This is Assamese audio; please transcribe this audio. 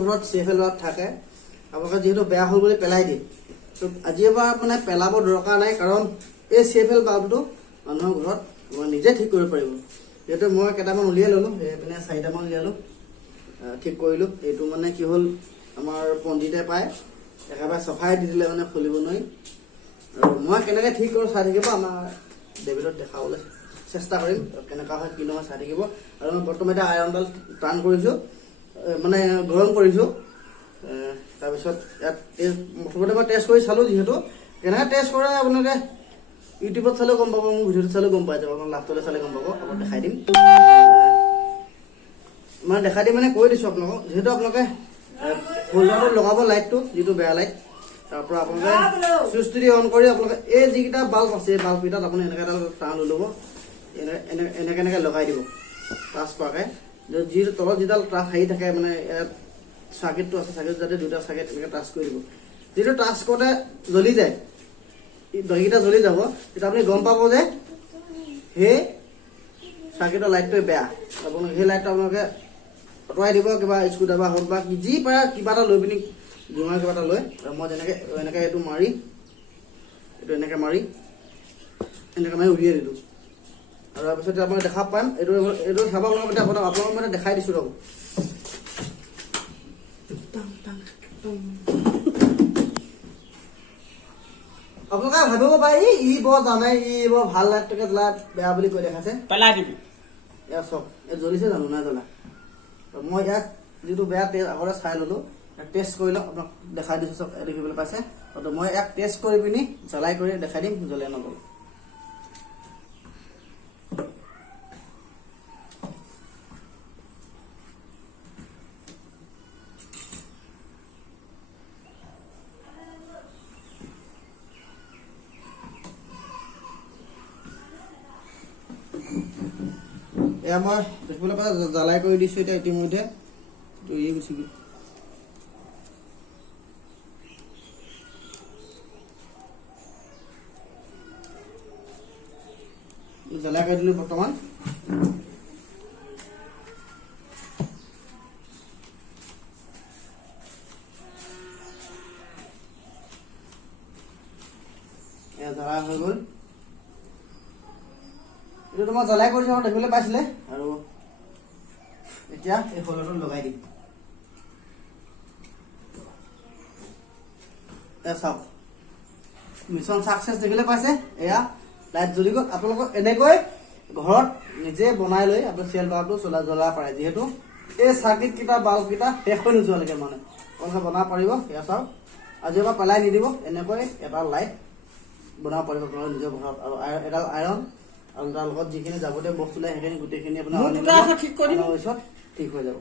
ঘৰত CFL বাল্ব থাকে আপোনালোকে যেহেতু বেয়া হ'ল বুলি পেলাই দিয়ে তো আজিৰ পৰা মানে পেলাব দৰকাৰ নাই কাৰণ এই CFL বাল্বটো মানুহৰ ঘৰত নিজে ঠিক কৰিব পাৰিব যেহেতু মই কেইটামান উলিয়াই ল'লোঁ এইপিনে 4টামান উলিয়ালোঁ ঠিক কৰিলোঁ এইটো মানে কি হ'ল আমাৰ পণ্ডিতে পায় একেবাৰে চফাই দি দিলে মানে খুলিব নোৱাৰি আৰু মই কেনেকৈ ঠিক কৰোঁ চাই থাকিব আমাৰ ডেভিডত দেখাবলৈ চেষ্টা কৰিম কেনেকুৱা হয় কি নহয় চাই থাকিব আৰু মই বৰ্তমান এতিয়া আইৰণডাল টান কৰিছোঁ মানে গৰম কৰিছোঁ তাৰপিছত ইয়াত প্ৰথমতে মই টেষ্ট কৰি চালোঁ যিহেতু কেনেকৈ টেষ্ট কৰে আপোনালোকে ইউটিউবত চালেও গম পাব মোৰ ভিডিঅ'ত চালেও গম পাই যাব আপোনাক লাষ্টলৈ চালে গম পাব আপোনাক দেখাই দিম মানে দেখাই দিম মানে কৈ দিছোঁ আপোনালোকক যিহেতু আপোনালোকে হোল্ডাৰটো লগাব লাইটটো যিটো বেয়া লাইট তাৰপৰা আপোনালোকে চুইচটো দি অন কৰি আপোনালোকে এই যিকেইটা বাল্ব আছে এই বাল্বকেইটাত আপুনি এনেকৈ এডাল টান লৈ ল'ব এনেকৈ লগাই দিব টাচ কৰাকৈ যিটো তলত যিডাল হেৰি থাকে মানে ইয়াত চাৰ্কিটটো আছে চাৰ্কিট যাতে দুটা চাৰ্কিট এনেকৈ টাচ কৰি দিব যিটো টাচ কৰোঁতে জ্বলি যায় দহিকেইটা জ্বলি যাব তেতিয়া আপুনি গম পাব যে সেই চাৰ্কিটৰ লাইটটোৱে বেয়া আপোনালোকে সেই লাইটটো আপোনালোকে আঁতৰাই দিব কিবা স্ক্ৰুড্ৰাইভাৰ হওক বা যি পাৰে কিবা এটা লৈ পিনি জোঙা কিবা এটা লৈ আৰু মই এনেকৈ এইটো মাৰি এনেকৈ মাৰি উলিয়াই দিলোঁ আৰু তাৰপিছত আপোনালোকে দেখা পাম এইটো চাব আপোনালোকক মানে দেখাই দিছোঁ ৰ'ব আপোনালোকে ভাবিব পাৰে ই বৰ জানে ই বৰ ভাল লাইটটোকে জ্বলা বেয়া বুলি কৈ দেখাইছে পেলাই দিবি এয়া চব এই জ্বলিছে জানো নাই জ্বলা মই ইয়াক যিটো বেয়া টেষ্ট আগতে চাই ল'লোঁ টেষ্ট কৰি লওঁ আপোনাক দেখাই দিছোঁ চব দেখিবলৈ পাইছে মই ইয়াক টেষ্ট কৰি পিনি জ্বলাই কৰি দেখাই দিম জ্বলে নগ'ল এয়া মই দেখিবলৈ পাই জ্বলাই কৰি দিছোঁ এতিয়া ইতিমধ্যে এই গুচি গ'ল জ্বলাই কৰি দিলোঁ বৰ্তমান এয়া জ্বলা হৈ গ'ল এইটো মই জ্বলাই কৰি চাওঁ দেখিবলৈ পাইছিলে আৰু এতিয়া এই হোল্ডাৰটো লগাই দিম এয়া চাওক মিছন চাকচেছ দেখিবলৈ পাইছে এয়া লাইট জ্বলি গ'ল আপোনালোকক এনেকৈ ঘৰত নিজে বনাই লৈ আপুনি CFL বাল্বটো জ্বলাব পাৰে যিহেতু এই চাৰ্কিটকেইটা বাল্বকেইটা শেষ হৈ নোযোৱালৈকে মানে আপোনালোকে বনাব পাৰিব এয়া চাওক আজিৰ পৰা পেলাই নিদিব এনেকৈ এটা লাইট বনাব পাৰিব আপোনালোকে নিজৰ ঘৰত আৰু এডাল আইৰণ আৰু তাৰ লগত যিখিনি যাৱতীয় বস্তু লাগে সেইখিনি গোটেইখিনি আপোনাৰ ঠিক হৈ যাব